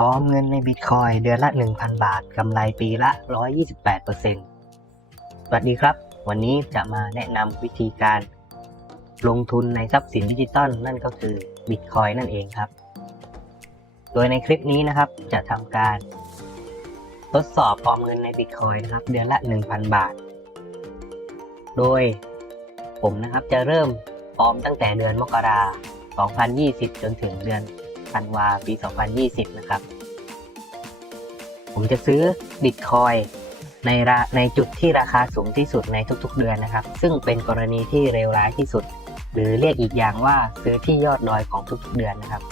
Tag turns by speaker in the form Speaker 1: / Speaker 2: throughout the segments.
Speaker 1: ออมเงินในบิตคอยเดือนละ 1,000 บาทกำไรปีละ 128%สวัสดีครับ วันนี้จะมาแนะนำวิธีการ ลงทุนในทรัพย์สินดิจิตอลนั่นก็คือบิตคอยนั่นเองครับ โดยในคลิปนี้นะครับจะทำการ ทดสอบออมเงินในบิตคอยนะครับเดือนละ 1,000 บาท โดยผมนะครับจะเริ่มออมตั้งแต่เดือนมกราคม2020 จนถึงเดือน ธันวาปี 2020 นะครับ ผมจะซื้อบิตคอยในราในจุดที่ราคาสูงที่สุดในทุกๆเดือนนะครับ ซึ่งเป็นกรณีที่เลวร้ายที่สุด หรือเรียกอีกอย่างว่าซื้อที่ยอดดอยของทุกๆเดือนนะครับ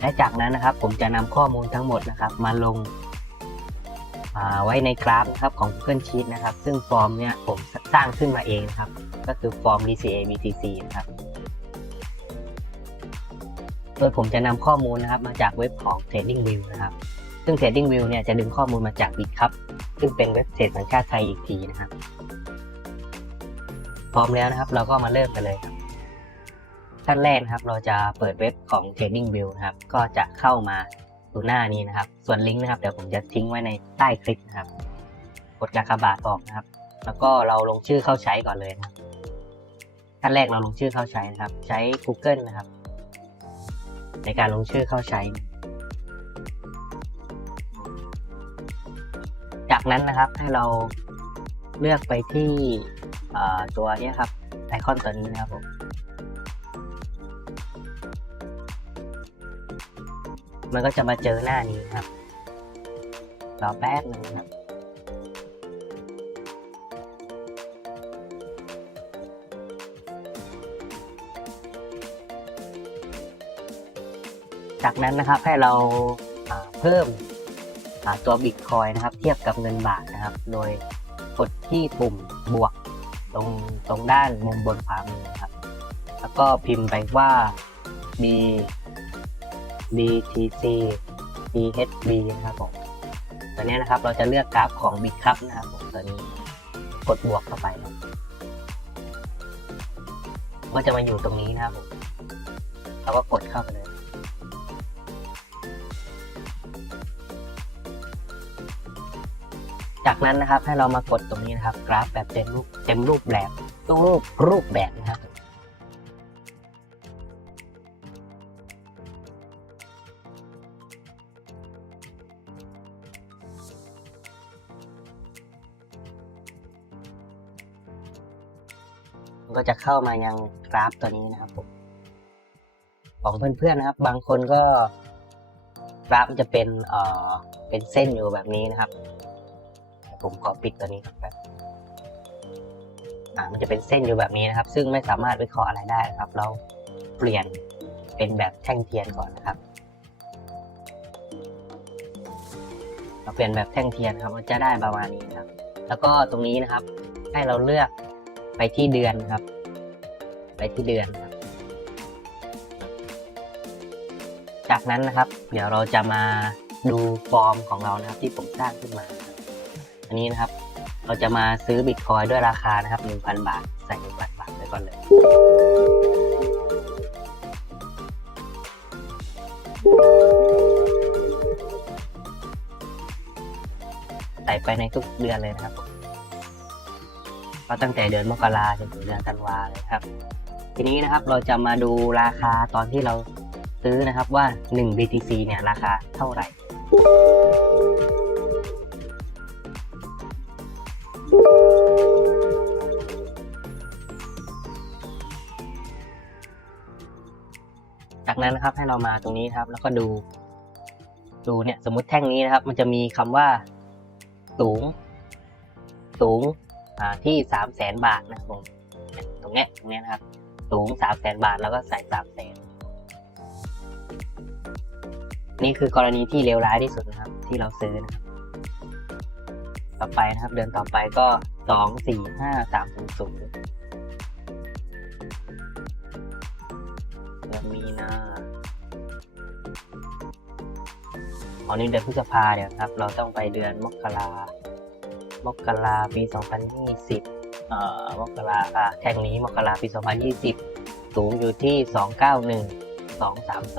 Speaker 1: และจากนั้นนะครับผมจะนำข้อมูลทั้งหมดนะครับ มาลงาไว้ในกราฟนะครับของ Google Sheet นะครับ ซึ่งฟอร์มเนี่ยผมสร้างขึ้นมาเองครับ ก็คือฟอร์ม DCA BTC นะครับ โดยผมจะนำข้อมูลนะครับมาจากเว็บของ TradingView นะครับ ซึ่ง TradingView เนี่ยจะดึงข้อมูลมาจาก BitCup ซึ่งเป็นเว็บเทรดสัญชาติไทยอีกทีนะครับ พร้อมแล้วนะครับเราก็มาเริ่มกันเลยครับขั้นแรกนะครับเราจะเปิดเว็บของ TradingView นะครับ ก็จะเข้ามาดูหน้านี้นะครับ ส่วนลิงก์นะครับเดี๋ยวผมจะทิ้งไว้ในใต้คลิปนะครับ กดกากบาทออกนะครับ แล้วก็เราลงชื่อเข้าใช้ก่อนเลยนะครับขั้นแรกเราลงชื่อเข้าใช้นะครับ ใช้ Google นะครับ ในการลงชื่อเข้าใช้ จากนั้นนะครับให้เราเลือกไปที่ตัวนี้ครับไอคอนตัวนี้นะครับผมมันก็จะมาเจอหน้านี้ครับรอแป๊บหนึงครับ จากนั้นนะครับให้เราเพิ่มตัวบิตคอยนะครับ เทียบกับเงินบาทนะครับ โดยกดที่ปุ่มบวกตรงตรงด้านมุมบนขวามือครับ แล้วก็พิมพ์ไปว่า B BTC BHB นะครับผมตัวนี้นะครับเราจะเลือกกราฟของ b i t c u p นะครับผมตัวนี้กดบวกเข้าไปครับก็จะมาอยู่ตรงนี้นะครับผมเราก็กดเข้าไปเลย จากนั้นนะครับให้เรามากดตรงนี้นะครับ กราฟแบบเต็มรูปเต็มรูปแบบรูปรูปรูปแบบนะครับมันก็จะเข้ามายังกราฟตัวนี้นะครับผมของเพื่อนๆนะครับ บางคนก็กราฟมันจะเป็นเอ่อเป็นเส้นอยู่แบบนี้นะครับ ผมขอปิดตัวนี้แบบอ่ามันจะเป็นเส้นอยู่แบบนี้นะครับ ซึ่งไม่สามารถวิเคราะห์อะไรได้นะครับ เราเปลี่ยนเป็นแบบแท่งเทียนก่อนนะครับ เราเปลี่ยนแบบแท่งเทียนครับ มันจะได้ประมาณนี้นะครับ แล้วก็ตรงนี้นะครับ ให้เราเลือกไปที่เดือนครับ ไปที่เดือนครับ จากนั้นนะครับ เดี๋ยวเราจะมาดูฟอร์มของเรานะครับ ที่ผมสร้างขึ้นมานะ อันนี้นะครับ เราจะมาซื้อบิตคอยด้วยราคานะครับ1,000 บาท ใส่1,000บาทไปก่อนเลย ใส่ไปในทุกเดือนเลยนะครับก็ตั้งแต่เดือนมกราจนถึงเดือนธันวาเลยครับ ทีนี้นะครับเราจะมาดูราคาตอนที่เราซื้อนะครับว่า 1 BTC เนี่ยราคาเท่าไหร่ นั้นนะครับ ให้เรามาตรงนี้ครับ แล้วก็ดู ดูเนี่ย สมมติแท่งนี้นะครับ มันจะมีคำว่า สูง สูงที่สามแสนบาทนะครับผมตรงเนี้ยตรงเนี้ยนะครับ สูงสามแสนบาทแล้วก็ใส่สามแสนนี่คือกรณีที่เลวร้ายที่สุดนะครับ ที่เราซื้อนะครับต่อไปนะครับ เดือนต่อไปก็สองสี่ห้าสามศูนย์ศูนย์ อ๋อนี่เดือนพฤษภาเนี่ยครับ เราต้องไปเดือนมกรามกราปี 2020เอ่อมกราอะแท่งนี้มกราปี 2020 สูงอยู่ที่ 291 232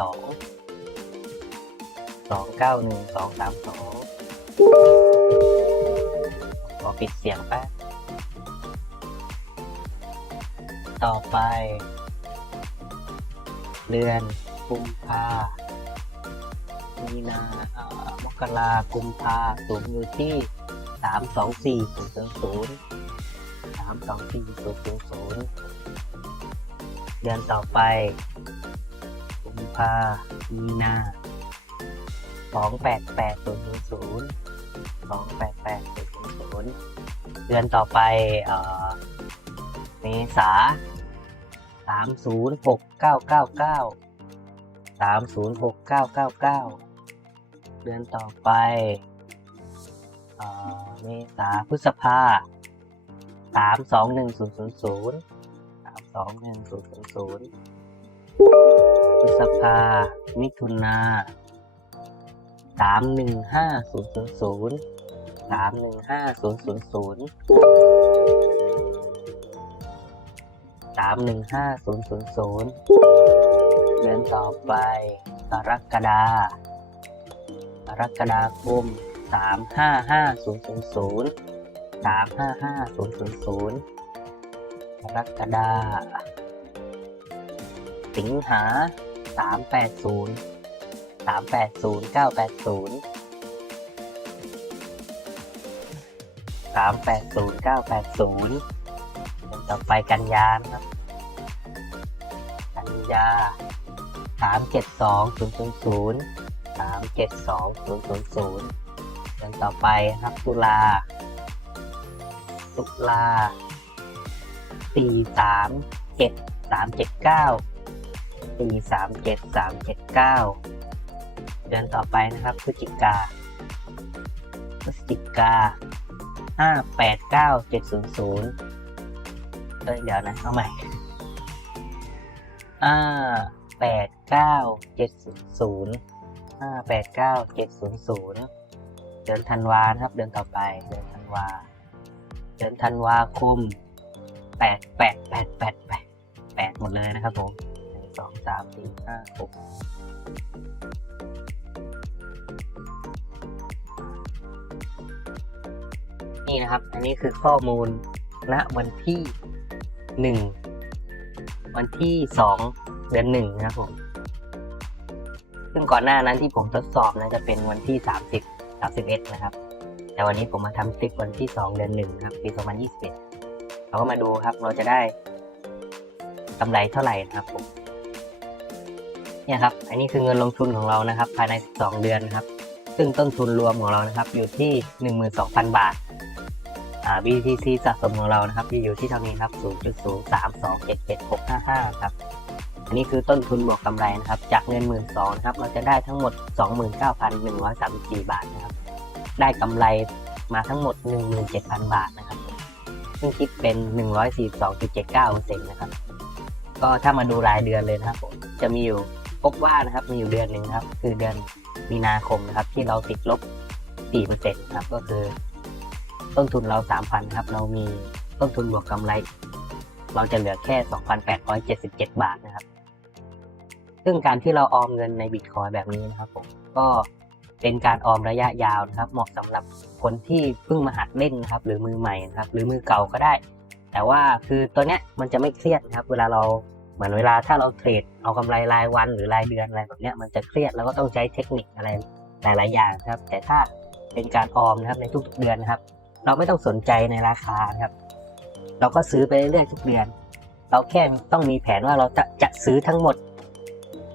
Speaker 1: สองเก้าหนึ่งสองสามสองขอปิดเสียงแป๊บต่อไป เดือนกุมภามีนา เอ่อมกรากุมภาสูงอยู่ที่สามสองสี่ศูนย์ศูนย์สามสองสี่ศูนย์ศูนย์ศูนย์เดือนต่อไป กุมภา มีนาสองแปดแปดศูนย์ศูนย์สองแปดแปดศูนย์ศูนย์เดือนต่อไปเอ่อเมษาสามศูนย์หกเก้าเก้าเก้าสามศูนย์หกเก้าเก้าเก้า เดือนต่อไปเมษาพฤษภาสามสองหนึ่งศูนย์ศูนย์ศูนย์สามสองหนึ่งศูนย์ศูนย์ศูนย์พฤษภา มิถุนาสามหนึ่งห้าศูนย์ศูนย์ศูนย์สามหนึ่งห้าศูนย์ศูนย์ศูนย์สามหนึ่งห้าศูนย์ศูนย์ศูนย์เดือนต่อไปกรกฎาก รกฎาคม 355000 355000กรกฎาสิงหา 380 380 980 380 980ต่อไปกันยานครับกันยา372 000ามเจ็ดสองศูนย์ศูนย์ศูนย์เดือนต่อไปนะครับตุลา ตุลาสี่สามเจ็ดสามเจ็ดเก้าสี่สามเจ็ดสามเจ็ดเก้าเดือนต่อไปนะครับพฤศจิกาพฤศจิกาห้าแปดเก้าเจ็ดศูนย์ศูนย์เอ้ยเดี๋ยวนะเอาใหม่ห้าแปดเก้าเจ็ดศูนย์ศูนย์ ห้าแปดเก้าเจ็ดศูนย์ศูนย์เดือนธันวาครับ เดือนต่อไป เดือนธันวา เดือนธันวาคมแปดแปดแปดแปดแปดแปดหมดเลยนะครับผมหนึ่งสองสามสี่ห้าหกนี่นะครับ อันนี้คือข้อมูลณวันที่หนึ่งวันที่สองเดือนหนึ่งนะครับผม ซึ่งก่อนหน้านั้นที่ผมทดสอบนะจะเป็นวันที่สามสิบสามสิบเอ็ดนะครับ แต่วันนี้ผมมาทำคลิปวันที่สองเดือนหนึ่งนะครับปีสองพันยี่สิบเอ็ดเราก็มาดูครับเราจะได้กำไรเท่าไหร่นะครับผมเนี่ยครับ อันนี้คือเงินลงทุนของเรานะครับ ภายใน 12 เดือนนะครับ ซึ่งต้นทุนรวมของเรานะครับ อยู่ที่ 12,000 บาท อ่า BTC สะสมของเรานะครับ อยู่ที่เท่านี้ครับ 0.03277655 ครับ อันนี้คือต้นทุนบวกกำไรนะครับ จากเงิน1 2ื่นนะครับ เราจะได้ทั้งหมด 29,134 บาทนะครับ ได้กำไรมาทั้งหมด 17,000 บาทนะครับ ซึ่งคิดเป็น 142.79%นะครับ ก็ถ้ามาดูรายเดือนเลยนะครับผมจะมีอยู่พบว่านะครับมีอยู่เดือนหนึ่งครับ คือเดือนมีนาคมนะครับ ที่เราติดลบ 4%นะครับ ก็คือ ต้นทุนเรา 3,000นะครับ เรามีต้นทุนบวกกำไร เราจะเหลือแค่ 2,877 บาทนะครับ ซึ่งการที่เราออมเงินในบิตคอยแบบนี้นะครับผมก็เป็นการออมระยะยาวนะครับ เหมาะสำหรับคนที่เพิ่งมาหัดเล่นนะครับ หรือมือใหม่นะครับ หรือมือเก่าก็ได้ แต่ว่าคือตัวเนี้ยมันจะไม่เครียดนะครับ เวลาเราเหมือนเวลาถ้าเราเทรดเอากำไรรายวันหรือรายเดือนอะไรแบบเนี้ยมันจะเครียดแล้วก็ต้องใช้เทคนิคอะไรหลาย ๆ อย่างครับ แต่ถ้าเป็นการออมนะครับในทุก ๆ เดือนนะครับ เราไม่ต้องสนใจในราคานะครับ เราก็ซื้อไปเรื่อยๆทุกเดือน เราแค่ต้องมีแผนว่าเราจะจะซื้อทั้งหมด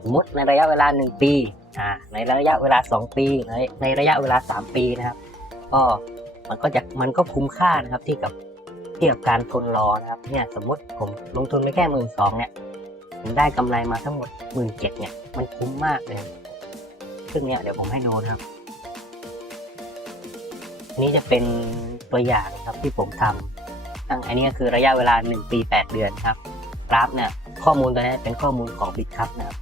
Speaker 1: สมมติในระยะเวลา 1 ปีอ่าในระยะเวลา 2 ปี ในในระยะเวลา 3 ปีนะครับ ก็มันก็จะมันก็คุ้มค่านะครับที่กับเทียบการทนรอนะครับเนี่ยสมมติผมลงทุนไปแค่หมื่นสองเนี่ยผมได้กำไรมาทั้งหมดหมื่นเจ็ดเนี่ยมันคุ้มมากเลยซึ่งเนี่ยเดี๋ยวผมให้ดูนะครับ นี่จะเป็นตัวอย่างครับที่ผมทำตั้งอันนี้ก็คือระยะเวลา 1 ปี 8 เดือนครับกราฟเนี่ยข้อมูลตัวนี้เป็นข้อมูลของ b i t c u p นะครับ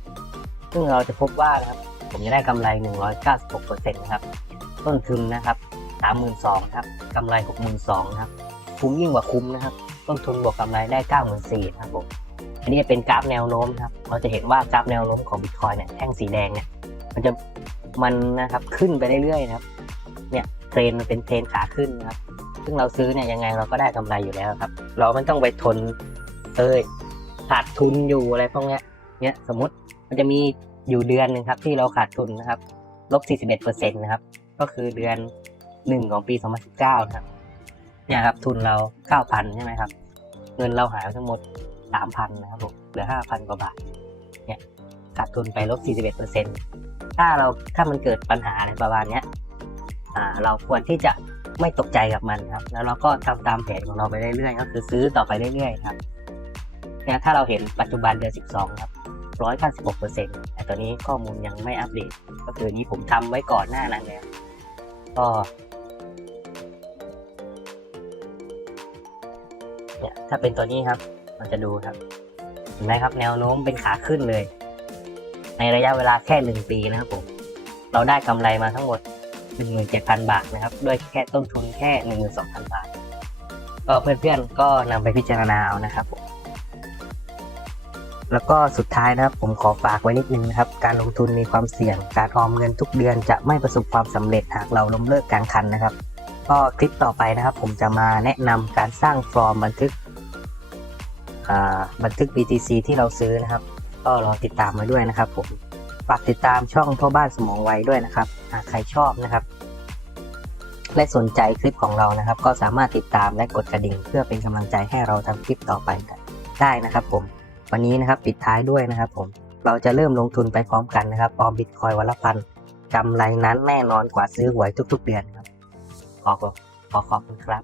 Speaker 1: ซึ่งเราจะพบว่านะครับผมจะได้กำไร 196%นะครับ ต้นทุนนะครับ 32,000ครับกำไร 62,000ครับ คุ้มยิ่งกว่าคุ้มนะครับ ต้นทุนบวกกำไรได้ 94,000ครับผม อันนี้เป็นกราฟแนวโน้มครับ เราจะเห็นว่ากราฟแนวโน้มของบิตคอยเนี่ยแท่งสีแดงเนี่ย มันจะมันนะครับขึ้นไปเรื่อยๆนะครับ เนี่ยเทรนมันเป็นเทรนขาขึ้นนะครับ ซึ่งเราซื้อเนี่ยยังไงเราก็ได้กำไรอยู่แล้วครับ เราไม่ต้องไปทนเอ้ยขาดทุนอยู่อะไรพวกเนี้ย เนี่ยสมมติ มันจะมีอยู่เดือนหนึ่งครับที่เราขาดทุนนะครับลบ41เปอร์เซ็นต์นะครับ ก็คือเดือนหนึ่งของปี2019นะครับเนี่ยครับทุนเรา 9,000 ใช่ไหมครับ เงินเราหายไปทั้งหมด 3,000 นะครับผมเหลือ 5,000 กว่าบาท เนี่ยขาดทุนไปลบ 41เปอร์เซ็นต์ถ้าเราถ้ามันเกิดปัญหาอะไรประมาณเนี้ยอ่าเราควรที่จะไม่ตกใจกับมันครับ แล้วเราก็ทำตามแผนของเราไปเรื่อยๆก็คือซื้อต่อไปเรื่อยๆครับเนี่ยถ้าเราเห็นปัจจุบันเดือน 12 ครับ 196เปอร์เซ็นต์แต่ตอนนี้ข้อมูลยังไม่อัปเดต ก็คือนี้ผมทำไว้ก่อนหน้านั้นแล้ว ก็เนี่ยถ้าเป็นตัวนี้ครับเราจะดูครับเห็นไหมครับ แนวโน้มเป็นขาขึ้นเลย ในระยะเวลาแค่หนึ่งปีนะครับผม เราได้กำไรมาทั้งหมด 17,000 บาทนะครับ ด้วยแค่ต้นทุนแค่ 12,000 บาท ก็เพื่อนๆก็นำไปพิจารณาเอานะครับผม แล้วก็สุดท้ายนะครับผมขอฝากไว้นิดนึงนะครับ การลงทุนมีความเสี่ยง การออมเงินทุกเดือนจะไม่ประสบความสำเร็จหากเราล้มเลิกกลางคันนะครับ ก็คลิปต่อไปนะครับ ผมจะมาแนะนำการสร้างฟอร์มบันทึกบันทึก BTC ที่เราซื้อนะครับ ก็รอติดตามมาด้วยนะครับ ผมฝากติดตามช่องพ่อบ้านสมองไวด้วยนะครับหากใครชอบนะครับ และสนใจคลิปของเรานะครับ ก็สามารถติดตามและกดกระดิ่ง เพื่อเป็นกำลังใจให้เราทำคลิปต่อไปได้นะครับผม วันนี้นะครับปิดท้ายด้วยนะครับผมเราจะเริ่มลงทุนไปพร้อมกันนะครับออมบิตคอยวันละพันกำไรนั้นแน่นอนกว่าซื้อหวยทุกๆเดือนครับขอขอขอบคุณครับ